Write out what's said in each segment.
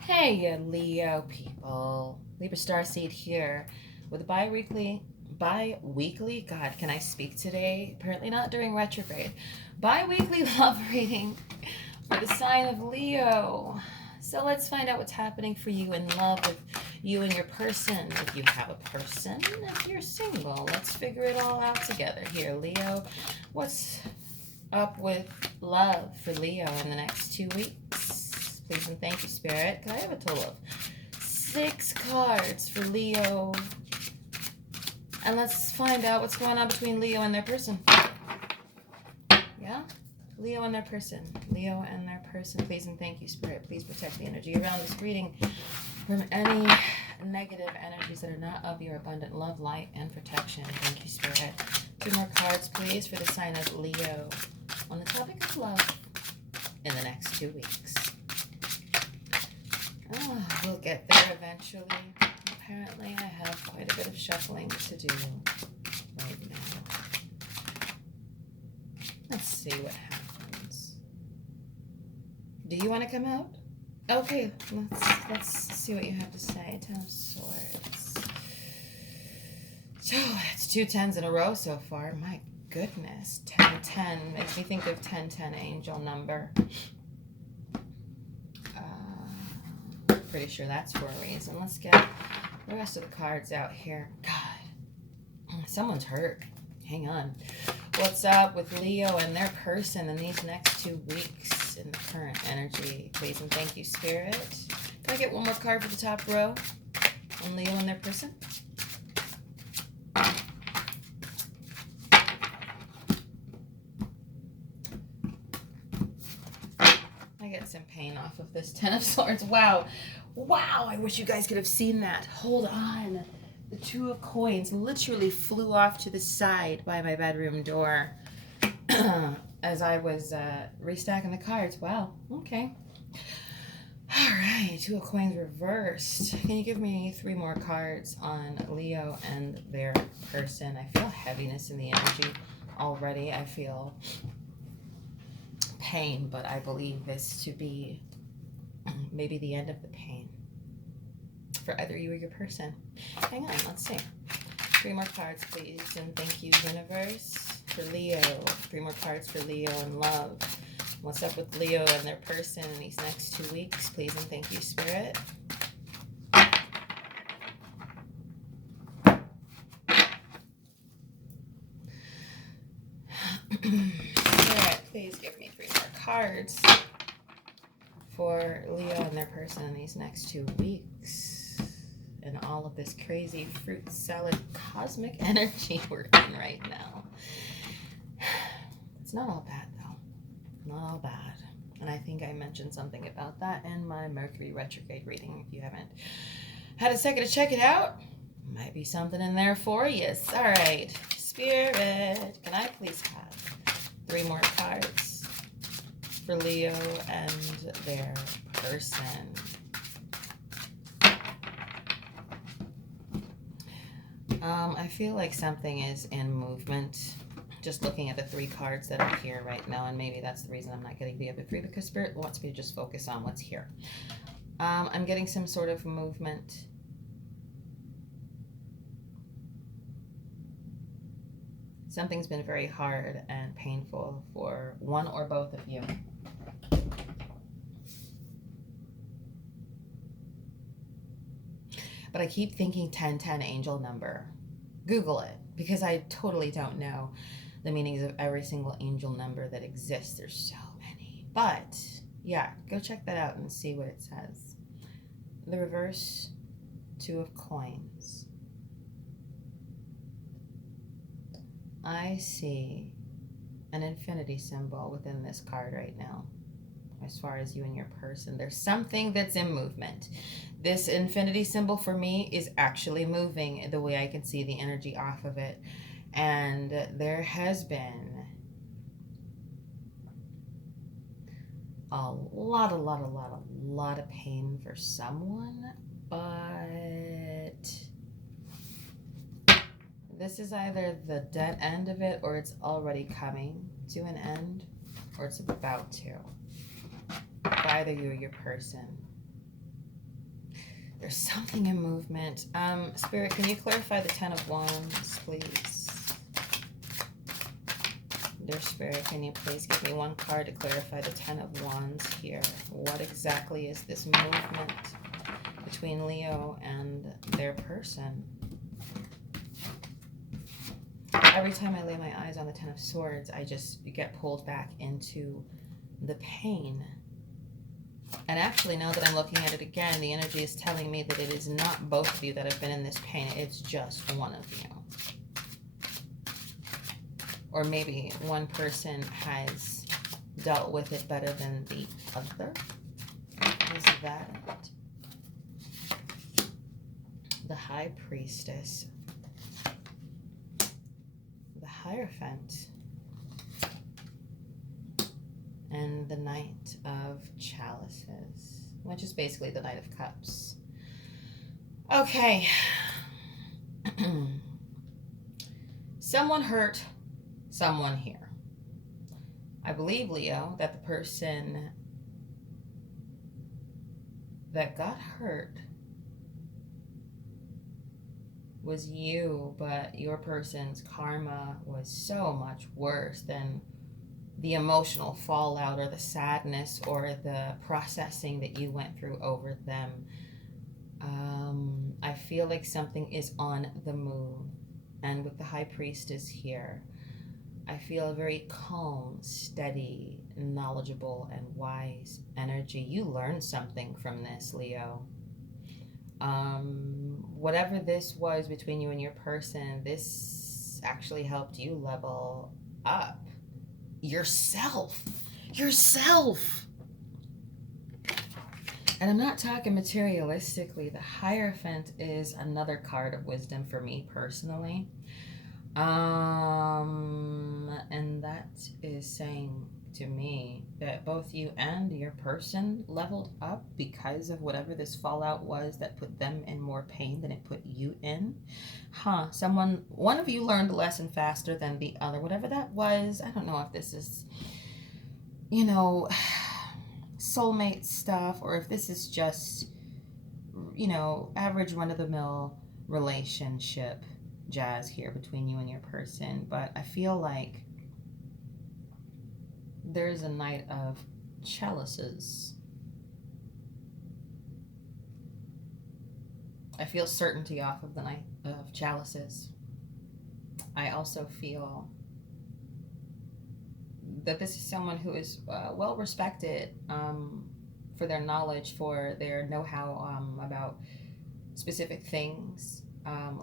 Hey, Leo people. Libra Starseed here with a bi-weekly, God, can I speak today? Apparently not during retrograde. Bi-weekly love reading for the sign of Leo. So let's find out what's happening for you in love with you and your person. If you have a person, if you're single, let's figure it all out together here, Leo. What's up with love for Leo in the next 2 weeks? Please and thank you, Spirit. Can I have a total of 6 cards for Leo? And let's find out what's going on between Leo and their person. Yeah? Leo and their person. Leo and their person. Please and thank you, Spirit. Please protect the energy around this reading from any negative energies that are not of your abundant love, light, and protection. Thank you, Spirit. 2 more cards, please, for the sign of Leo on the topic of love in the next 2 weeks. Oh, we'll get there eventually. Apparently, I have quite a bit of shuffling to do right now. Let's see what happens. Do you want to come out? Okay, let's see what you have to say. 10 of Swords. So, it's 2 10s in a row so far. My goodness. 10-10 makes me think of 10-10 angel number. Pretty sure that's for a reason. Let's get the rest of the cards out here. God, someone's hurt. Hang on. What's up with Leo and their person in these next 2 weeks in the current energy? Please and thank you, Spirit. Can I get one more card for the top row on Leo and their person? I get some pain off of this 10 of Swords. Wow. Wow, I wish you guys could have seen that. Hold on. The 2 of Coins literally flew off to the side by my bedroom door as I was restacking the cards. Wow, okay. All right, 2 of Coins reversed. Can you give me 3 more cards on Leo and their person? I feel heaviness in the energy already. I feel pain, but I believe this to be maybe the end of the pain for either you or your person. Hang on, let's see. 3 more cards, please, and thank you, universe, for Leo. 3 more cards for Leo and love. What's up with Leo and their person in these next 2 weeks? Please and thank you, Spirit. Spirit, please give me 3 more cards for Leo and their person in these next 2 weeks. And all of this crazy fruit salad cosmic energy we're in right now. It's not all bad, though. Not all bad. And I think I mentioned something about that in my Mercury retrograde reading. If you haven't had a second to check it out, might be something in there for you. All right. Spirit, can I please have 3 more cards for Leo and their person? I feel like something is in movement. Just looking at the 3 cards that are here right now, and maybe that's the reason I'm not getting the other 3, because Spirit wants me to just focus on what's here. I'm getting some sort of movement. Something's been very hard and painful for one or both of you. But I keep thinking 1010 angel number. Google it, because I totally don't know the meanings of every single angel number that exists. There's so many. But yeah, go check that out and see what it says. The reverse, 2 of Coins. I see an infinity symbol within this card right now. As far as you and your person, there's something that's in movement. This infinity symbol for me is actually moving the way I can see the energy off of it. And there has been a lot of pain for someone, but this is either the dead end of it, or it's already coming to an end, or it's about to. For either you or your person. There's something in movement. Spirit, can you clarify the Ten of Wands, please? Dear Spirit, can you please give me one card to clarify the Ten of Wands here? What exactly is this movement between Leo and their person? Every time I lay my eyes on the Ten of Swords, I just get pulled back into the pain. And actually, now that I'm looking at it again, the energy is telling me that it is not both of you that have been in this pain. It's just one of you. Or maybe one person has dealt with it better than the other. Is that it? The High Priestess. The Hierophant. And the Knight of Chalices, which is basically the Knight of Cups. Okay. Someone hurt someone here. I believe, Leo, that the person that got hurt was you, but your person's karma was so much worse than the emotional fallout or the sadness or the processing that you went through over them. I feel like something is on the move. And with the High Priestess here, I feel a very calm, steady, knowledgeable, and wise energy. You learned something from this, Leo. Whatever this was between you and your person, this actually helped you level up. Yourself. And I'm not talking materialistically. The Hierophant is another card of wisdom for me personally. And that is saying to me that both you and your person leveled up because of whatever this fallout was that put them in more pain than it put you in. One of you learned a lesson faster than the other. Whatever that was, I don't know if this is, soulmate stuff, or if this is just, average run-of-the-mill relationship jazz here between you and your person. But I feel like there's a Knight of Chalices. I feel certainty off of the Knight of Chalices. I also feel that this is someone who is well respected for their knowledge, for their know-how about specific things.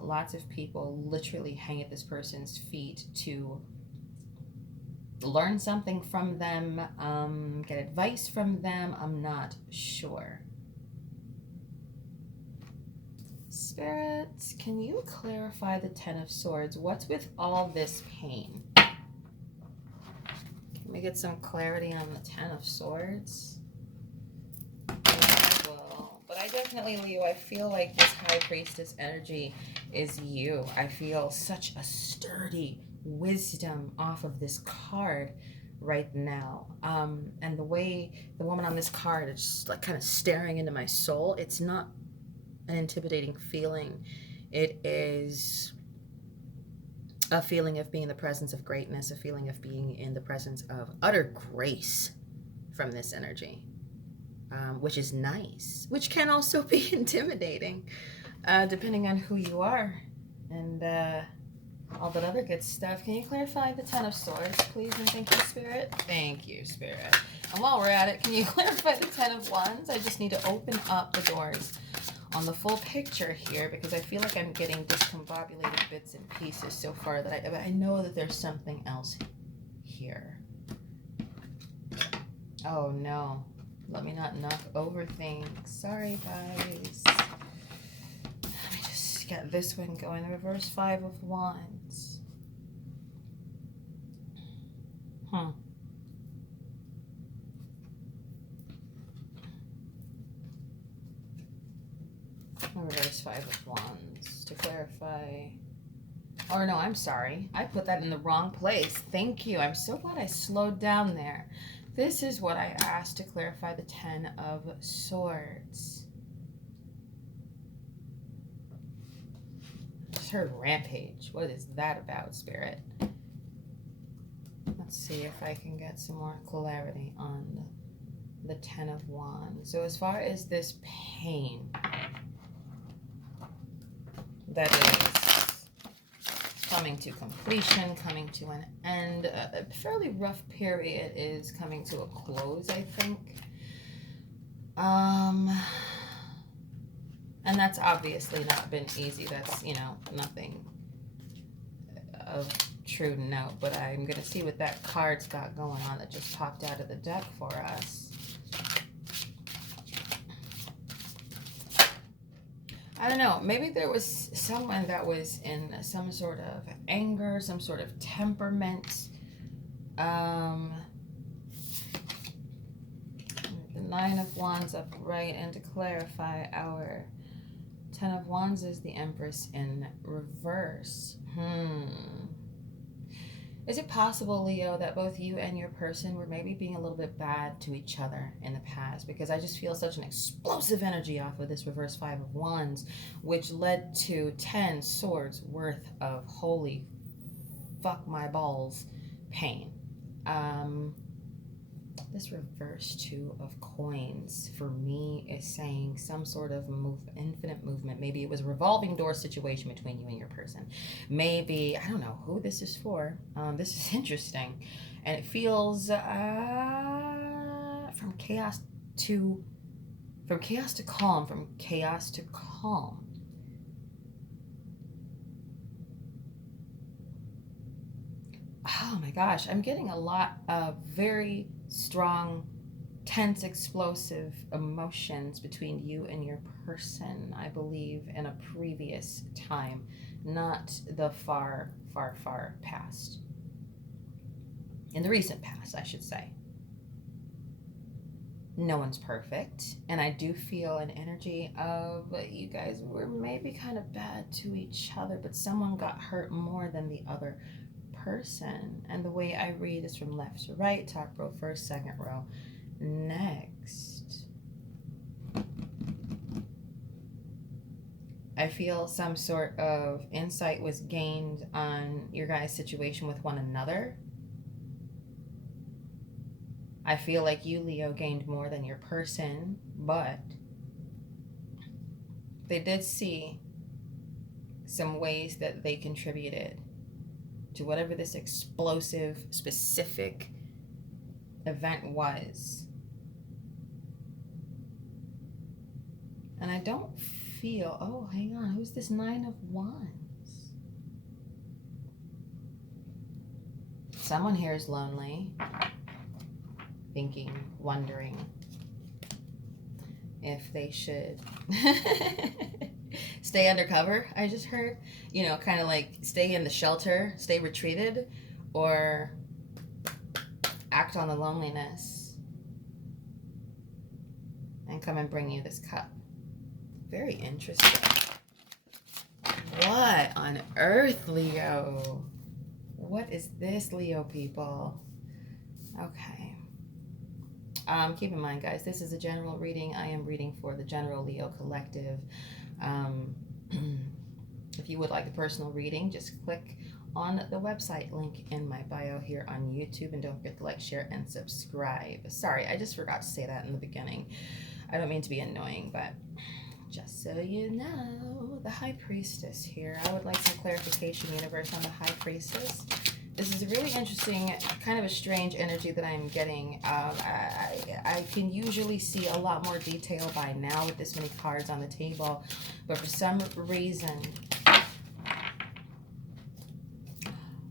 Lots of people literally hang at this person's feet to learn something from them, get advice from them. I'm not sure. Spirits, can you clarify the Ten of Swords? What's with all this pain? Can we get some clarity on the Ten of Swords? But I definitely, Leo, I feel like this High Priestess energy is you. I feel such a sturdy wisdom off of this card right now. And the way the woman on this card is just like kind of staring into my soul, it's not an intimidating feeling. It is a feeling of being in the presence of greatness, a feeling of being in the presence of utter grace from this energy, which is nice, which can also be intimidating, depending on who you are, and all that other good stuff. Can you clarify the Ten of Swords, please? And thank you, Spirit. Thank you, Spirit. And while we're at it, can you clarify the Ten of Wands? I just need to open up the doors on the full picture here, because I feel like I'm getting discombobulated bits and pieces so far that I know that there's something else here. Oh no, let me not knock over things. Sorry guys. Let me just get this one going. The reverse Five of Wands. Reverse Five of Wands to clarify. Or no, I'm sorry. I put that in the wrong place. Thank you. I'm so glad I slowed down there. This is what I asked to clarify the Ten of Swords. just heard rampage. What is that about, Spirit? Let's see if I can get some more clarity on the Ten of Wands. So as far as this pain that is coming to completion, coming to an end, a fairly rough period is coming to a close, I think. And that's obviously not been easy. That's, you know, nothing of true note. But I'm going to see what that card's got going on that just popped out of the deck for us. I don't know. Maybe there was someone that was in some sort of anger, some sort of temperament. The Nine of Wands upright. And to clarify, our Ten of Wands is the Empress in reverse. Is it possible, Leo, that both you and your person were maybe being a little bit bad to each other in the past? Because I just feel such an explosive energy off of this reverse Five of Wands, which led to 10 swords worth of holy fuck my balls pain. This reverse Two of Coins for me is saying some sort of infinite movement. Maybe it was a revolving door situation between you and your person. Maybe, I don't know who this is for. This is interesting. And it feels from chaos to calm, from chaos to calm. Oh my gosh, I'm getting a lot of very strong, tense, explosive emotions between you and your person, I believe, in a previous time, not the far, far, far past. In the recent past, I should say. No one's perfect, and I do feel an energy of you guys were maybe kind of bad to each other, but someone got hurt more than the other person. And the way I read is from left to right, top row first, second row next. I feel some sort of insight was gained on your guys' situation with one another. I feel like you, Leo, gained more than your person, but they did see some ways that they contributed to whatever this explosive, specific event was. And I don't feel, oh, hang on, who's this Nine of Wands? Someone here is lonely, thinking, wondering if they should stay undercover, I just heard. You know, kind of like stay in the shelter, stay retreated, or act on the loneliness and come and bring you this cup. Very interesting. What on earth, Leo? What is this, Leo people? Okay. Keep in mind, guys, this is a general reading. I am reading for the general Leo collective. If you would like a personal reading, just click on the website link in my bio here on YouTube, and don't forget to like, share, and subscribe. Sorry, I just forgot to say that in the beginning. I don't mean to be annoying, but just so you know, the High Priestess here. I would like some clarification, universe, on the High Priestess. This is a really interesting, kind of a strange energy that I'm getting. I can usually see a lot more detail by now with this many cards on the table, but for some reason,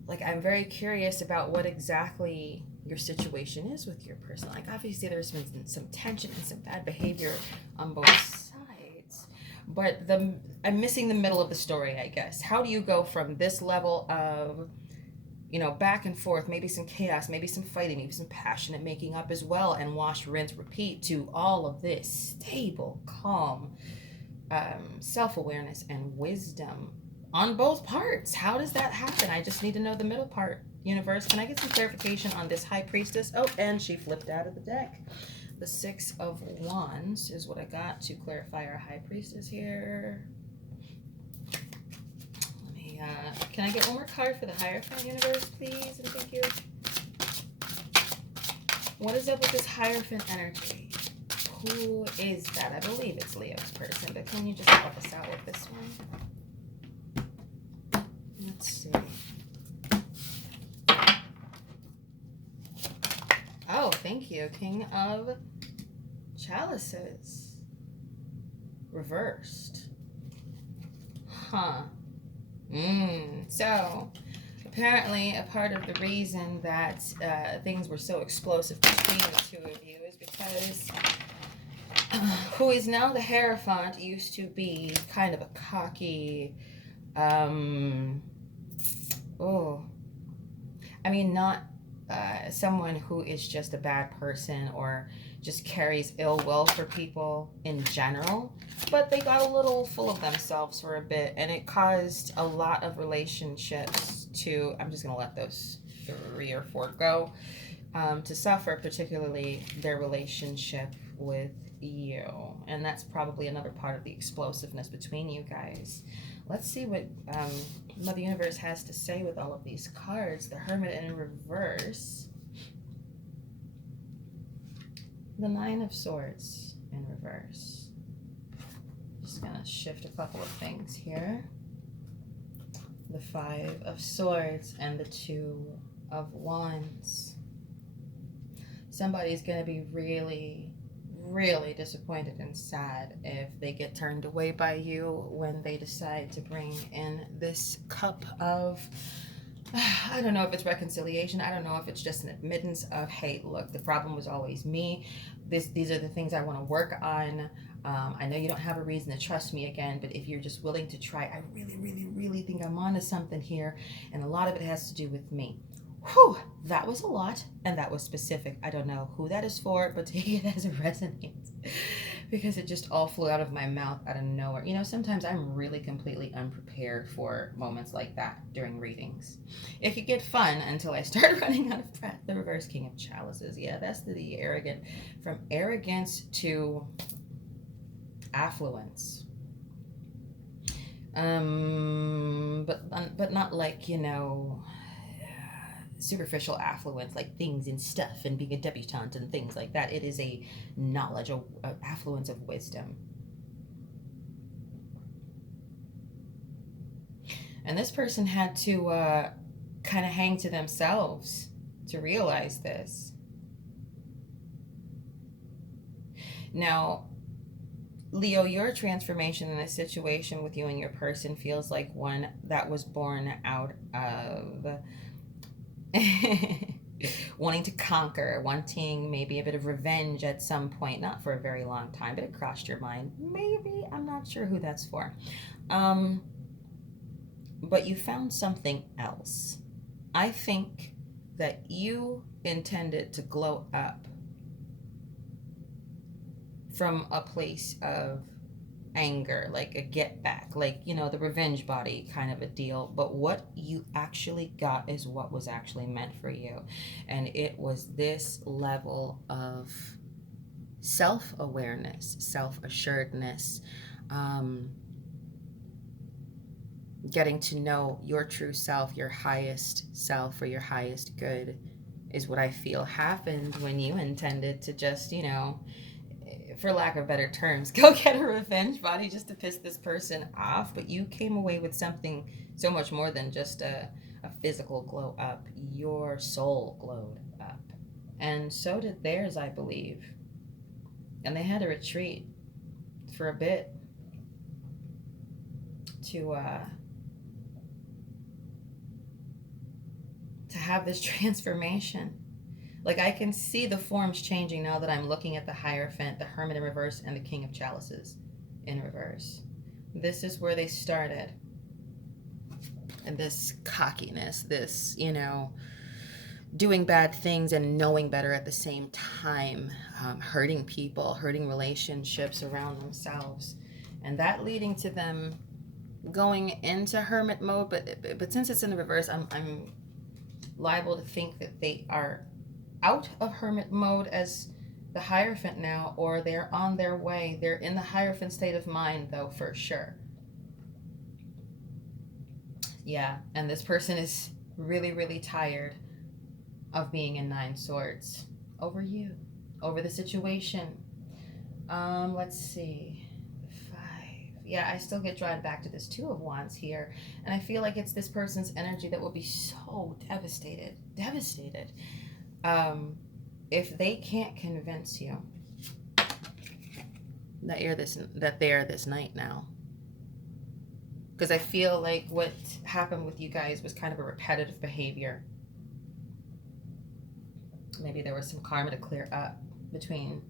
like, I'm very curious about what exactly your situation is with your person. Like, obviously there's been some tension and some bad behavior on both sides, but I'm missing the middle of the story, I guess. How do you go from this level of, you know, back and forth, maybe some chaos, maybe some fighting, maybe some passionate making up as well, and wash, rinse, repeat, to all of this stable, calm, self-awareness and wisdom on both parts? How does that happen? I just need to know the middle part. Universe, can I get some clarification on this High Priestess? Oh, and she flipped out of the deck. The Six of Wands is what I got to clarify our High Priestess here. Let Yeah. Can I get one more card for the Hierophant universe, please? And thank you. What is up with this Hierophant energy? Who is that? I believe it's Leo's person, but can you just help us out with this one? Let's see. Oh, thank you. King of Chalices. Reversed. Huh. So, apparently, a part of the reason that things were so explosive between the two of you is because who is now the Hierophant used to be kind of a cocky, not someone who is just a bad person or just carries ill will for people in general, but they got a little full of themselves for a bit, and it caused a lot of relationships to, I'm just going to let those 3 or 4 go, to suffer, particularly their relationship with you. And that's probably another part of the explosiveness between you guys. Let's see what Mother Universe has to say with all of these cards. The Hermit in reverse. The 9 of Swords in reverse. Just gonna shift a couple of things here. The 5 of Swords and the 2 of Wands. Somebody's gonna be really, really disappointed and sad if they get turned away by you when they decide to bring in this cup of, I don't know if it's reconciliation. I don't know if it's just an admittance of, hey, look, the problem was always me. These are the things I want to work on. I know you don't have a reason to trust me again, but if you're just willing to try, I really, really, really think I'm onto something here. And a lot of it has to do with me. Whew, that was a lot, and that was specific. I don't know who that is for, but take it as it resonates, because it just all flew out of my mouth out of nowhere. You know, sometimes I'm really completely unprepared for moments like that during readings. It could get fun until I start running out of breath. The reverse King of Chalices. Yeah, that's the arrogant. From arrogance to affluence. But not like, you know, superficial affluence, like things and stuff and being a debutante and things like that. It is a knowledge, a affluence of wisdom. And this person had to kind of hang to themselves to realize this. Now, Leo, your transformation in this situation with you and your person feels like one that was born out of wanting to conquer, wanting maybe a bit of revenge at some point, not for a very long time, but it crossed your mind. Maybe, I'm not sure who that's for. But you found something else. I think that you intended to glow up from a place of anger, like a get back, like, you know, the revenge body kind of a deal. But what you actually got is what was actually meant for you. And it was this level of self-awareness, self-assuredness, getting to know your true self, your highest self, or your highest good is what I feel happened when you intended to just, you know, for lack of better terms, go get a revenge body just to piss this person off. But you came away with something so much more than just a physical glow up. Your soul glowed up. And so did theirs, I believe. And they had to retreat for a bit to have this transformation. Like, I can see the forms changing now that I'm looking at the Hierophant, the Hermit in reverse, and the King of Chalices in reverse. This is where they started. And this cockiness, this, you know, doing bad things and knowing better at the same time, hurting people, hurting relationships around themselves. And that leading to them going into hermit mode. But since it's in the reverse, I'm liable to think that they are out of hermit mode as the Hierophant now, or they're on their way. They're in the Hierophant state of mind, though, for sure. Yeah, and this person is really, really tired of being in Nine Swords over you, over the situation. Let's see. Five. Yeah, I still get drawn back to this Two of Wands here, and I feel like it's this person's energy that will be so devastated, if they can't convince you that they are this knight now. Because I feel like what happened with you guys was kind of a repetitive behavior. Maybe there was some karma to clear up between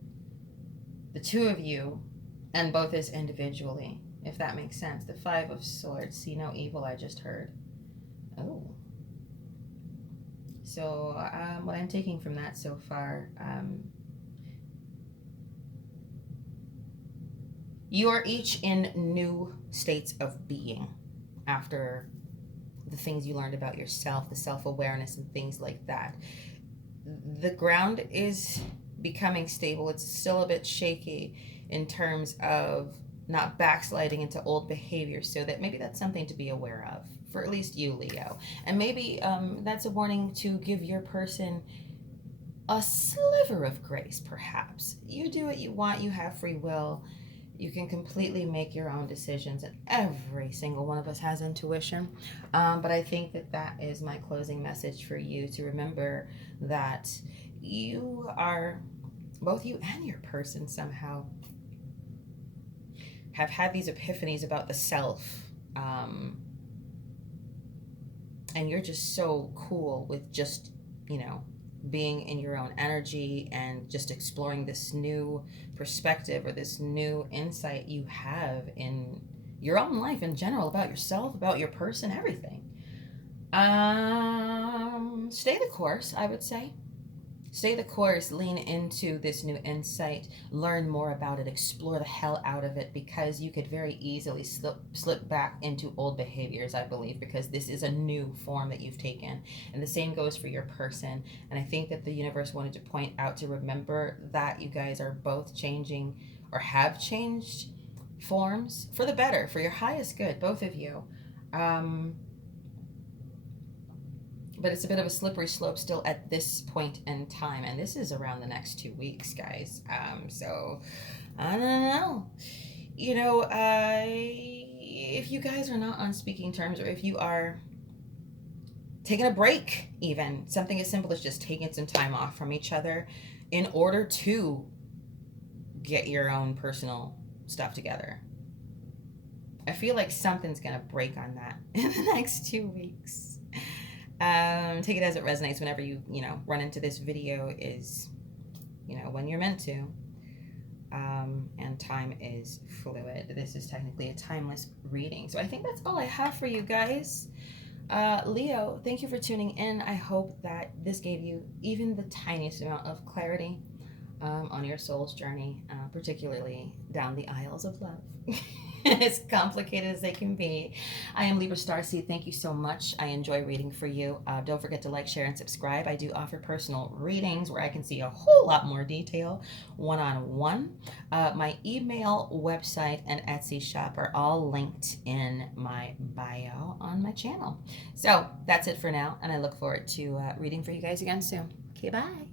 the two of you and both as individually, if that makes sense. The Five of Swords. See no evil, I just heard. Oh. So what I'm taking from that so far, you are each in new states of being after the things you learned about yourself, the self-awareness and things like that. The ground is becoming stable. It's still a bit shaky in terms of not backsliding into old behavior, so that maybe that's something to be aware of for at least you, Leo. And maybe that's a warning to give your person a sliver of grace, perhaps. You do what you want, you have free will. You can completely make your own decisions, and every single one of us has intuition. But I think that is my closing message for you, to remember that you are, both you and your person somehow, have had these epiphanies about the self. And you're just so cool with just, being in your own energy and just exploring this new perspective or this new insight you have in your own life in general, about yourself, about your person, everything. Stay the course, I would say. Stay the course, lean into this new insight, learn more about it, explore the hell out of it, because you could very easily slip back into old behaviors, I believe, because this is a new form that you've taken. And the same goes for your person. And I think that the universe wanted to point out to remember that you guys are both changing, or have changed forms for the better, for your highest good, both of you. But it's a bit of a slippery slope still at this point in time, and this is around the next 2 weeks, guys. So I don't know. If you guys are not on speaking terms, or if you are taking a break, even something as simple as just taking some time off from each other in order to get your own personal stuff together, I feel like something's gonna break on that in the next 2 weeks. Take it as it resonates. Whenever you run into this video is when you're meant to, and time is fluid. This is technically a timeless reading. So I think that's all I have for you guys. Leo, thank you for tuning in. I hope that this gave you even the tiniest amount of clarity on your soul's journey, particularly down the aisles of love. As complicated as they can be. I am Libra Starseed. Thank you so much. I enjoy reading for you. Don't forget to like, share, and subscribe. I do offer personal readings where I can see a whole lot more detail, one-on-one. My email, website, and Etsy shop are all linked in my bio on my channel. So that's it for now, and I look forward to reading for you guys again soon. Okay, bye.